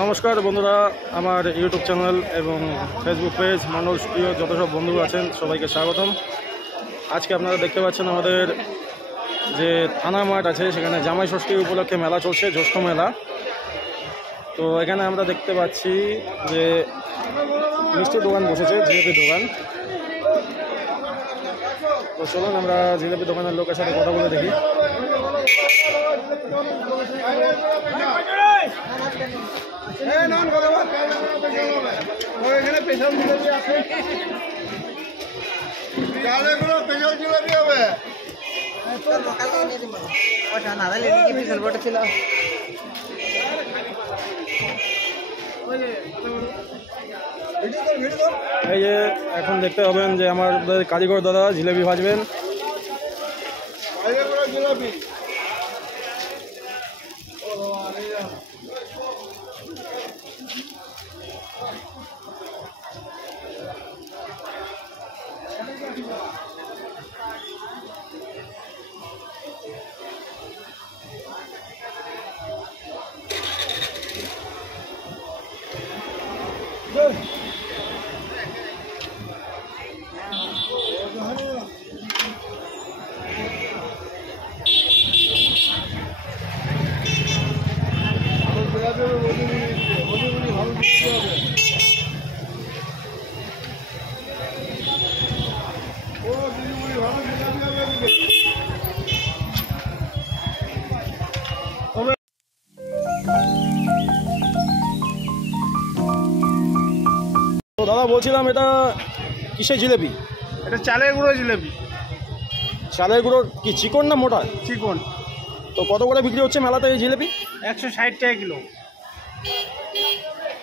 নমস্কার বন্ধুরা, আমার ইউটিউব চ্যানেল এবং ফেসবুক পেজ মন্ডল প্রিয় যত সব বন্ধু আছেন সবাইকে স্বাগতম। আজকে আপনারা দেখতে পাচ্ছেন আমাদের যে থানা মাঠ আছে সেখানে জামাই ষষ্ঠী উপলক্ষে মেলা চলছে, জ্যৈষ্ঠ মেলা। তো এখানে আমরা দেখতে পাচ্ছি যে মিষ্টির দোকান বসেছে, জিলেপির দোকান। তো চলুন আমরা জিলেপির দোকানের লোকের সাথে কথা বলে দেখি। এই যে এখন দেখতে পাবেন যে আমাদের কারিগর দাদা জিলেপি ভাজবেন। তো দাদা বলছিলাম, এটা কিসের জিলেপি? এটা চালের গুঁড়ো জিলেপি। চালের গুঁড়ো কি চিকন না মোটা? চিকন। তো কত করে বিক্রি হচ্ছে মেলাতে এই জিলেপি? 160 টাকা কিলো।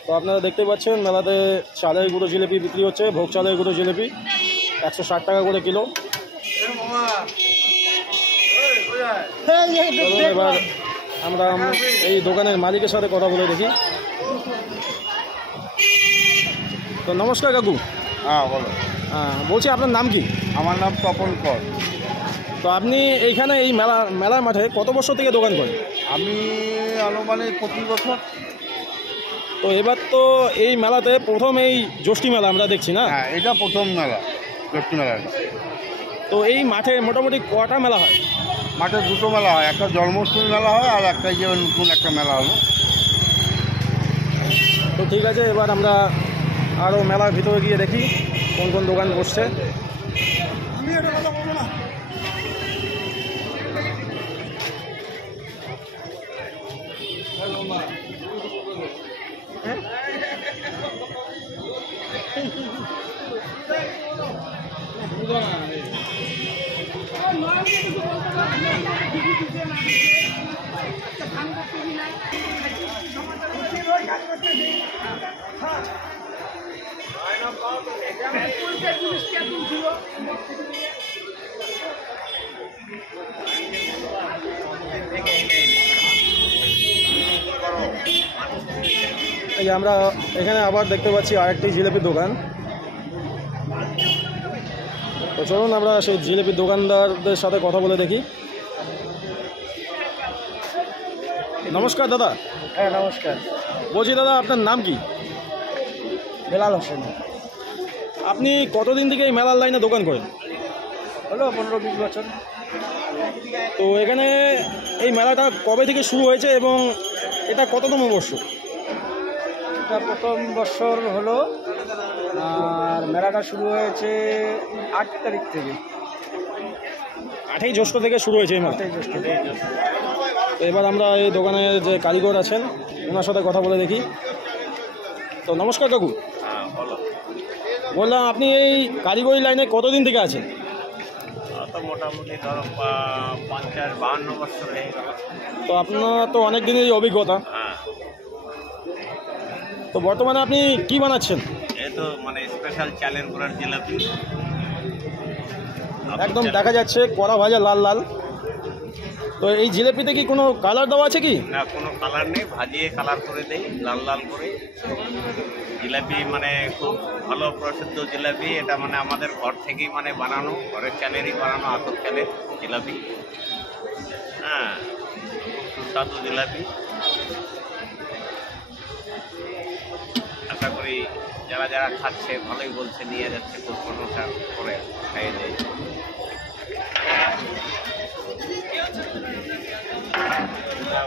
তো আপনারা দেখতে পাচ্ছেন মেলাতে চালের গুঁড়ো জিলেপি বিক্রি হচ্ছে, ভোগ চালের গুঁড়ো জিলেপি 160 টাকা করে কিলো। এবার আমরা এই দোকানের মালিকের সাথে কথা বলে দেখি। তো নমস্কার কাকু। হ্যাঁ বলো। বলছি আপনার নাম কি? আমার নাম তপন কর। তো আপনি এইখানে এই মেলার মাঠে কত বছর থেকে দোকান করেন? আমি আনুমানিক 25 বছর। তো এবার তো এই মেলাতে প্রথম এই জ্যৈষ্ঠী মেলা আমরা দেখছি না? হ্যাঁ, এটা প্রথম মেলা, জ্যৈষ্ঠ মেলা। তো এই মাঠে মোটামুটি কটা মেলা হয়? মাঠে দুটো মেলা হয়, একটা জন্মাষ্টমী মেলা হয় আর একটা যে নতুন একটা মেলা হলো। তো ঠিক আছে, এবার আমরা আরও মেলার ভিতরে গিয়ে দেখি কোন কোন দোকান বসছে। আমি এটা কথা বলবো না। এই যে আমরা এখানে আবার দেখতে পাচ্ছি আরেকটি জিলেপির দোকান। তো চলুন আমরা সেই জিলেপির দোকানদারদের সাথে কথা বলে দেখি। নমস্কার দাদা। হ্যাঁ নমস্কার। বলছি দাদা, আপনার নাম কি? বেলাল হোসেন। আপনি কতদিন থেকে এই মেলার লাইনে দোকান করেন? হলো 15-20 বছর। তো এখানে এই মেলাটা কবে থেকে শুরু হয়েছে এবং এটা কততম বর্ষ? এটা প্রথম বছর হলো, আর মেলাটা শুরু হয়েছে 8 তারিখ থেকে। 8ই জ্যৈষ্ঠ থেকে শুরু হয়েছে এই মেলা। 8ই জ্যৈষ্ঠ থেকে। তো এবার আমরা এই দোকানের যে কারিগর আছেন ওনার সাথে কথা বলে দেখি। তো নমস্কার কাকু। বললাম, আপনি এই কারিগরি লাইনে কতদিন থেকে আছেন? তো মোটামুটি ধরো 50-52 বছর হয়ে গেল। তো আপনার তো অনেক দিনেরই অভিজ্ঞতা। হ্যাঁ, তো বর্তমানে আপনি কি বানাচ্ছেন? এই তো মানে স্পেশাল চালের গুঁড়ার জিলাপি। একদম দেখা যাচ্ছে কড়া ভাজা লাল লাল। তো এই জিলেপিতে কি কোনো কালার দেওয়া আছে কি? না, কোনো কালার নেই, ভাজিয়ে কালার করে দেই লাল লাল করে। জিলাপি মানে খুব ভালো প্রসিদ্ধ জিলাপি, এটা মানে আমাদের ঘর থেকেই মানে বানানো, ঘরের চালেরই বানানো, আতপ চালের জিলাপি। হ্যাঁ, খুব সুস্বাদু জিলাপি। যারা যারা খাচ্ছে ভালোই বলছে, নিয়ে যাচ্ছে, খুব প্রশংসা করে খাইয়ে দেয়।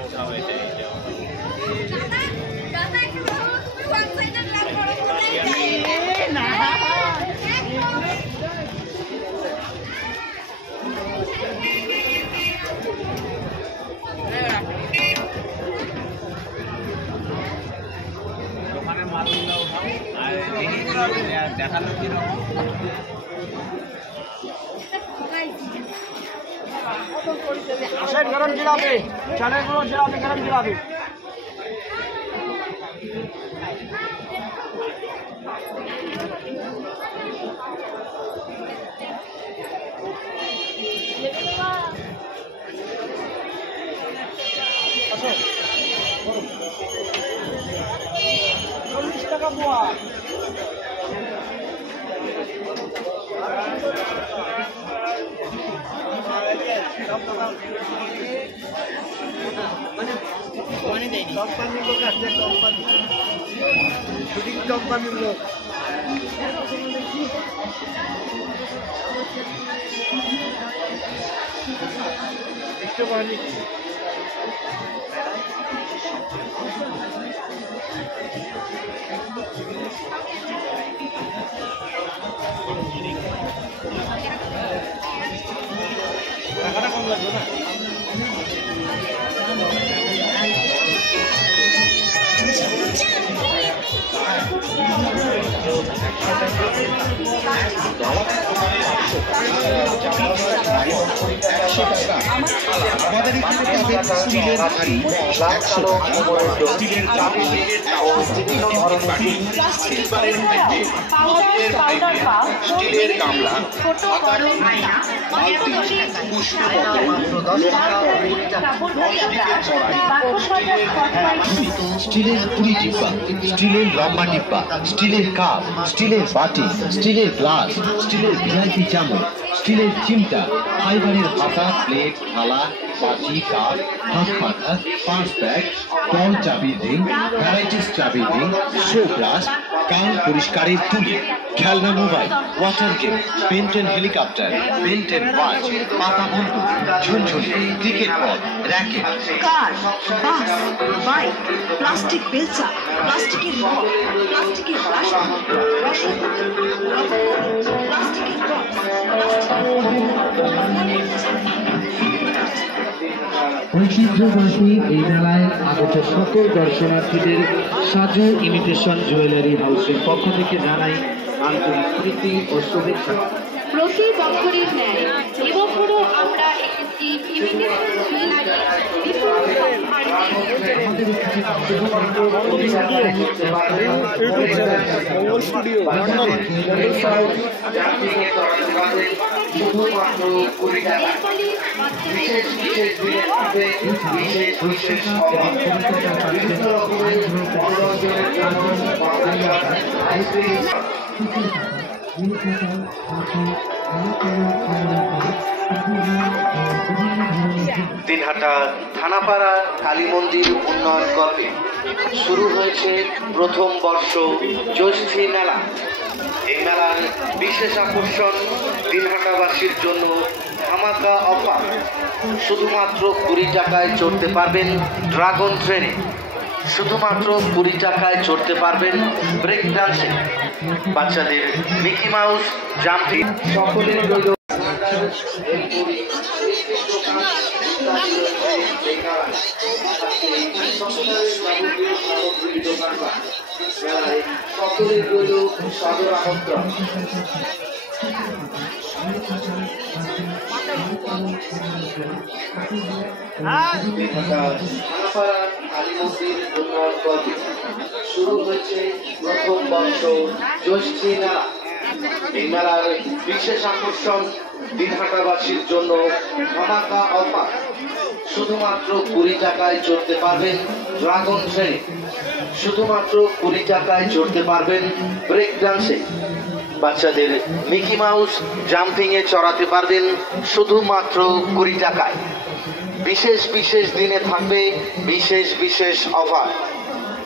ওঠা হয়েছে দোকানের মালগুলো উঠাও আর দেখানো কিরকম। गरम जिलापी चने गुलो जिलापी गरम जिलापी चल्लिस टाका बुआ কোম্পানির লোক আছে, কোম্পানি শুটিং কোম্পানির লোক। একটু পানি টাকাটা কম লাগবে না? আমাদের এখানে পাবেন স্টিলের হাঁড়ি 100 স্টিলের কাপড়, বিভিন্ন ধরনের সিলভারের প্লেটে, স্টিলের প্লেটে, স্টিলের গামলা, হাতার আয়না, বালতি, পুষ্পপত্র, স্টিলের পুরি ডিব্বা, স্টিলের লম্বা ডিব্বা, স্টিলের কাপ, স্টিলের বাটি, স্টিলের গ্লাস, স্টিলের ভিআইপি চামচ, স্টিলের চিমটা, ফাইবারের হাতা, প্লেট, থালা, বাটি, কাপ, হাত পাখা, পাঁচ ব্যাগ, কল চাবির রিং, ভ্যারাইটিস চাবির রিং, শো ব্রাশ, কান পরিষ্কারের তুলি, খেলনা mobile, water game, pentane helicopter, pentane watch, পাতা বন্দুক, ঝুনঝুনি, ক্রিকেট বল, র্যাকেট, কার, বাস, বাইক, প্লাস্টিক বেলচা, প্লাস্টিকের রড, প্লাস্টিকের বাসন, রসগোল্লা, প্লাস্টিকের বক্স, ঐতিহ্যবাহী এই মেলায় আগত সকল দর্শনার্থীদের সাজু ইমিটেশন জুয়েলারি হাউসের পক্ষ থেকে জানাই আন্তরিক প্রীতি ও শুভেচ্ছা। প্রতি বছরের ন্যায় এবছরও আমরা এসেছি ইমিটেশন জুয়েলারি বিপুল সম্ভারে। দিনহাটা থানাপাড়া কালী মন্দির উন্নয়ন কর্মে শুরু হয়েছে প্রথম বর্ষ জ্যৈষ্ঠী মেলা। এই মেলার বিশেষ আকর্ষণ দিনহাটাবাসীর জন্য ধামাকা অফার। শুধুমাত্র 20 টাকায় চড়তে পারবেন ড্রাগন ট্রেনে, শুধুমাত্র 20 টাকায় চড়তে পারবেন ব্রেক ডান্সে, বাচ্চাদের মিকি মাউস জাম্পিং, সকলের রইল সকলের রইল সাদর আমন্ত্রণ। শুরু হয়েছে প্রথম বর্ষ জ্যৈষ্ঠী মেলা। এই মেলার বিশেষ আকর্ষণ দিনহাটাবাসীর জন্য ধামাকা অফার। শুধুমাত্র 20 টাকায় চড়তে পারবেন ড্রাগন ট্রেনে, শুধুমাত্র 20 টাকায় চড়তে পারবেন ব্রেক ডান্সে, বাচ্চাদের মিকি মাউস জাম্পিং এ চড়াতে পারবেন শুধুমাত্র 20 টাকায়। বিশেষ বিশেষ দিনে থাকবে বিশেষ বিশেষ অফার।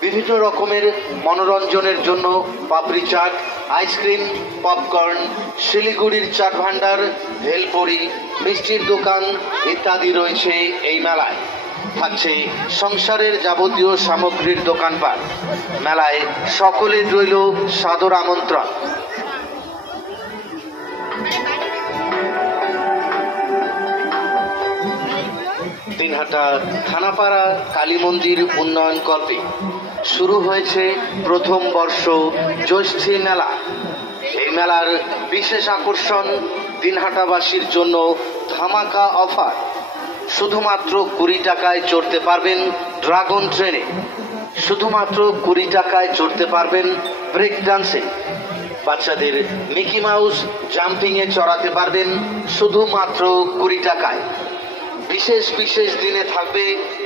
বিভিন্ন রকমের মনোরঞ্জনের জন্য পাপড়ি চাট, আইসক্রিম, পপকর্ন, শিলিগুড়ির চাট ভান্ডার, ভেলপুরি, মিষ্টির দোকান ইত্যাদি রয়েছে এই মেলায়। থাকছে সংসারের যাবতীয় সামগ্রীর দোকানপাট। মেলায় সকলের রইল সাদর আমন্ত্রণ। দিনহাটা থানাপাড়া কালী মন্দির উন্নয়ন কল্পে শুরু হয়েছে প্রথম বর্ষ জ্যৈষ্ঠী মেলা। এই মেলার বিশেষ আকর্ষণ দিনহাটাবাসীর জন্য ধামাকা অফার। শুধুমাত্র 20 টাকায় চড়তে পারবেন ড্রাগন ট্রেনে, শুধুমাত্র 20 টাকায় চড়তে পারবেন ব্রেক ডান্সে, বাচ্চাদের মিকি মাউস জাম্পিংয়ে চড়াতে পারবেন শুধুমাত্র 20 টাকায়। বিশেষ বিশেষ দিনে থাকবে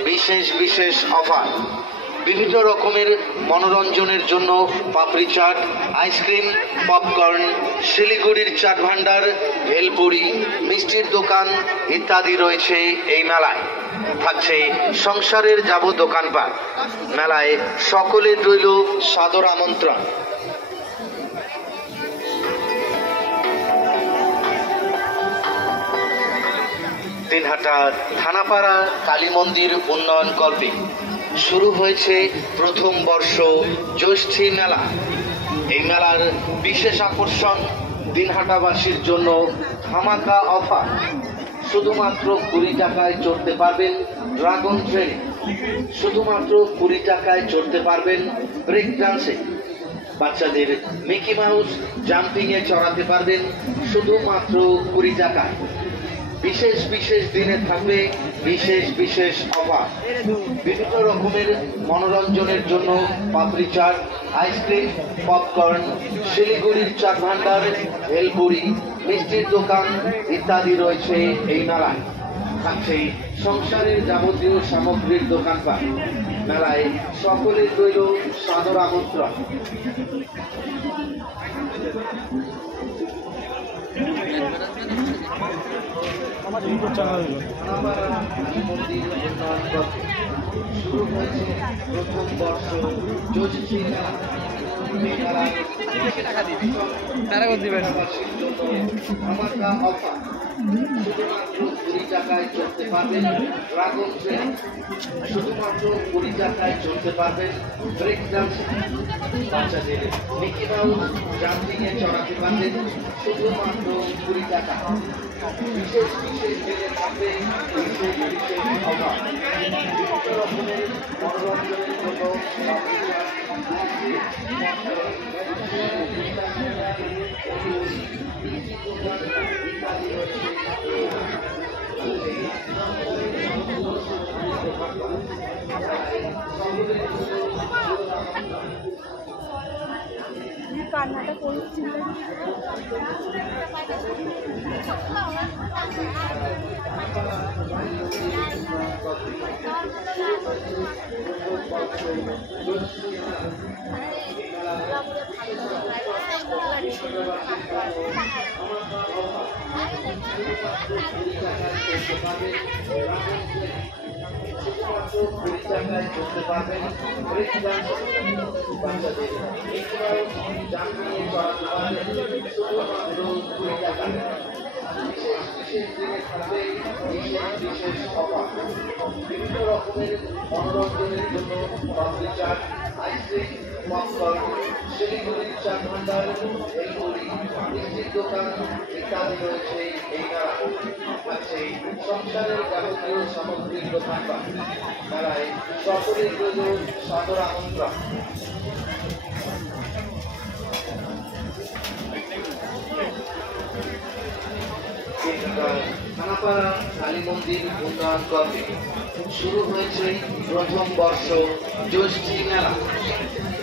বিশেষ বিশেষ অফার। বিভিন্ন রকমের মনোরঞ্জনের জন্য পাপড়ি চাট, আইসক্রিম, পপকর্ন, শিলিগুড়ির চাট ভান্ডার, ভেলপুরি, মিষ্টির দোকান ইত্যাদি রয়েছে এই মেলায়। থাকছে সংসারের দোকানপাট। মেলায় সকলের রইল সাদর আমন্ত্রণ। দিনহাটা থানাপাড়া কালী মন্দির উন্নয়ন কল্পে শুরু হয়েছে প্রথম বর্ষ জ্যৈষ্ঠী মেলা। এই মেলার বিশেষ আকর্ষণ দিনহাটাবাসীর জন্য ধামাকা অফার। শুধুমাত্র 20 টাকায় চড়তে পারবেন ড্রাগন ট্রেনে, শুধুমাত্র 20 টাকায় চড়তে পারবেন ব্রেক ডান্সে, বাচ্চাদের মিকি মাউস জাম্পিংয়ে চড়াতে পারবেন শুধুমাত্র 20 টাকায়। বিশেষ বিশেষ দিনে থাকবে বিশেষ বিশেষ অফার। বিভিন্ন রকমের মনোরঞ্জনের জন্য পাপড়ি চাট, আইসক্রিম, পপকর্ন, শিলিগুড়ির চাট ভান্ডার, ভেলপুরি, মিষ্টির দোকান ইত্যাদি রয়েছে এই মেলায়। থাকছে সংসারের যাবতীয় সামগ্রীর দোকানপাট। মেলায় সকলের রইল সাদর আমন্ত্রণ। আমার ইউটিউব চ্যানেল শুরু হয়েছে প্রথম বর্ষ জ্যৈষ্ঠী মেলা। শুধুমাত্র 20 টাকায় চড়তে পারবেন ড্রাগন ট্রেন, শুধুমাত্র 20 টাকায় চড়তে পারবেন ব্রেক ডান্স, বাচ্চাদের মিকি মাউস জাম্পিংয়ে চড়াতে পারবেন শুধুমাত্র 20 টাকা। বিশেষ বিশেষ দিনে থাকবে বিশেষ বিশেষ অফার। বিভিন্ন রকমের মনোরঞ্জনের জন্য কান্নাটা করছি করতে পারবেন ব্রেক ডান্স, বাচ্চাদের মিকি মাউস জাম্পিংয়ে চড়াতে পারবেন শুধুমাত্র 20 টাকায়। বিশেষ বিশেষ দিনে থাকবে বিশেষ বিশেষ অফার। বিভিন্ন রকমের মনোরঞ্জনের জন্য পাপড়ি চাট, আইসক্রিম, পপকর্ন, শিলিগুড়ির চাট ভান্ডার, ভেলপুরি, মিষ্টির দোকান ইত্যাদি রয়েছে এই মেলা। আছে সংসারের যাবতীয় সামগ্রীর দোকানপাট। মেলায় সকলের রইল সাদর আমন্ত্রণ। থানাপাড়া কালী মন্দির উন্নয়ন কল্পে শুরু হয়েছে প্রথম বর্ষ জ্যৈষ্ঠী মেলা।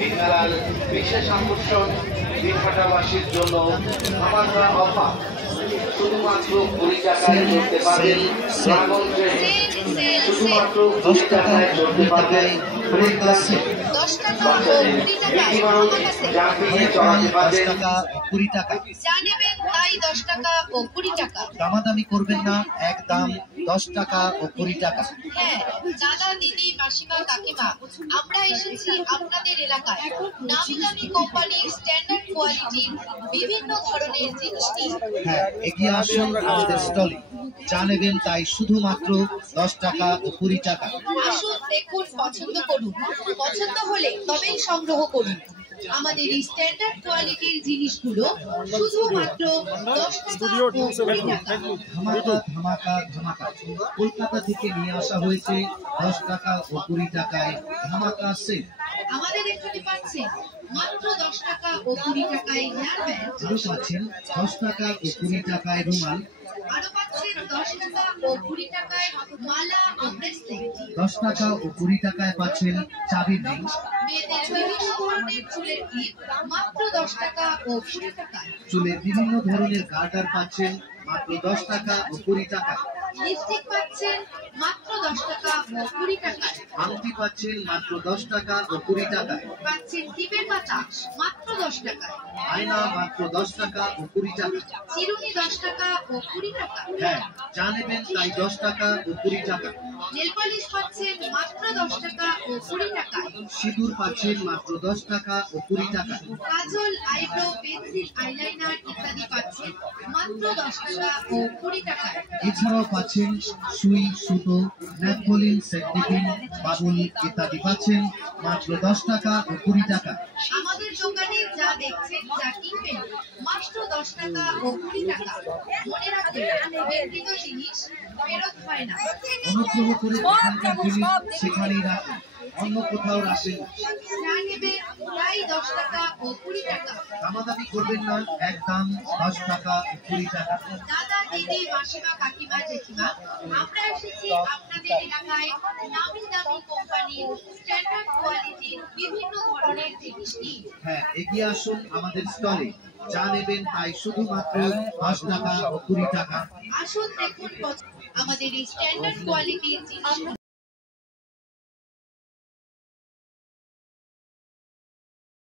এই মেলার বিশেষ আকর্ষণ দিনহাটাবাসীর জন্য ধামাকা অফার। শুধুমাত্র 20 টাকায় চড়তে পারবেন ড্রাগন ট্রেনে, শুধুমাত্র 20 টাকায় চড়তে পারবেন 10 টাকা ও 20 টাকায় ধামাকা সেল। 10 টাকা 20 টাকা। যা নেবেন তাই 10 টাকা ও 20 টাকা। দামাদামি করবেন না, একদম 10 টাকা ও 20 টাকা। হ্যাঁ, দাদা দিদি মাসিমা কাকিমা, আমরা এসেছি আপনাদের এলাকায় নামি দামি কোম্পানির স্ট্যান্ডার্ড কোয়ালিটির বিভিন্ন ধরনের জিনিস নিয়ে। হ্যাঁ, এগিয়ে আসুন আমাদের স্টলে, যা নেবেন তাই শুধুমাত্র 10 টাকা ও 20 টাকা। আসুন, দেখুন, পছন্দ করুন, পছন্দ হলে তবেই সংগ্রহ করুন। আমাদের এই স্ট্যান্ডার্ড কোয়ালিটির জিনিসগুলো শুধুমাত্র 10 টাকা ও 20 টাকা। ধামাকা ধামাকা ধামাকা, কলকাতা থেকে নিয়ে আসা হয়েছে 10 টাকা ও 20 টাকায় ধামাকা সেল। আমাদের এখানে পাচ্ছেন মাত্র 10 টাকা ও 20 টাকায় হেয়ার ব্যান্ড, আরো পাচ্ছেন 10 টাকা ও 20 টাকায় রুমাল, আরো পাচ্ছেন 10 টাকা ও 20 টাকায় মালা ও ব্রেসলেট। 10 টাকা ও 20 টাকায় পাচ্ছেন চাবির রিং, মেয়েদের বিভিন্ন ধরনের চুলের ক্লিপ মাত্র 10 টাকা ও 20 টাকায়। চুলের বিভিন্ন ধরনের গার্ডার পাচ্ছেন মাত্র 10 টাকা ও 20 টাকা। লিপস্টিক পাচ্ছেন মাত্র 10 টাকা ও 20 টাকায়। আংটি পাচ্ছেন মাত্র 10 টাকা ও 20 টাকায়। পাচ্ছেন টিপের পাতা মাত্র 10 টাকায়। আয়না মাত্র 10 টাকা ও 20 টাকা। চিরুনি 10 টাকা ও 20 টাকা। হ্যাঁ, যা নেবেন তাই 10 টাকা ও 20 টাকা। নেল পলিশ পাচ্ছেন মাত্র 10 টাকা ও 20 টাকায়। সিঁদুর পাচ্ছেন মাত্র 10 টাকা ও 20 টাকা। কাজল, আইব্রো, পেন্সিল, আইলাইনার ইত্যাদি পাচ্ছেন মাত্র 10 টাকা ও 20 টাকায়। এছাড়াও পাচ্ছেন সুই, সুতো, ন্যাপথলিন, সেটটিপিন, বাবুল ইত্যাদি পাচ্ছেন মাত্র 10 টাকা ও 20 টাকা। আমাদের দোকানে যা দেখছেন, যা কিনবেন মাত্র 10 টাকা ও 20 টাকা। মনে রাখবেন, ব্যক্তিগত জিনিস ফেরত হয় না। অনুগ্রহ করে এখানকার জিনিস সেখানেই রাখুন, অন্য কোথাও রাখবেন না। যা নেবেন তাই 10 টাকা ও 20 টাকা। দামাদামি করবেন না, একদম 10 টাকা ও 20 টাকা। দাদা দিদি মাসিমা কাকিমা জেঠিমা, আমরা এসেছি আপনাদের এলাকায় নামি দামি কোম্পানির স্ট্যান্ডার্ড কোয়ালিটির বিভিন্ন ধরনের জিনিস নিয়ে। হ্যাঁ, এগিয়ে আসুন আমাদের স্টলে, যা নেবেন তাই শুধুমাত্র 10 টাকা ও 20 টাকা। আসুন, দেখুন, আমাদের এই স্ট্যান্ডার্ড কোয়ালিটির জিনিসগুলো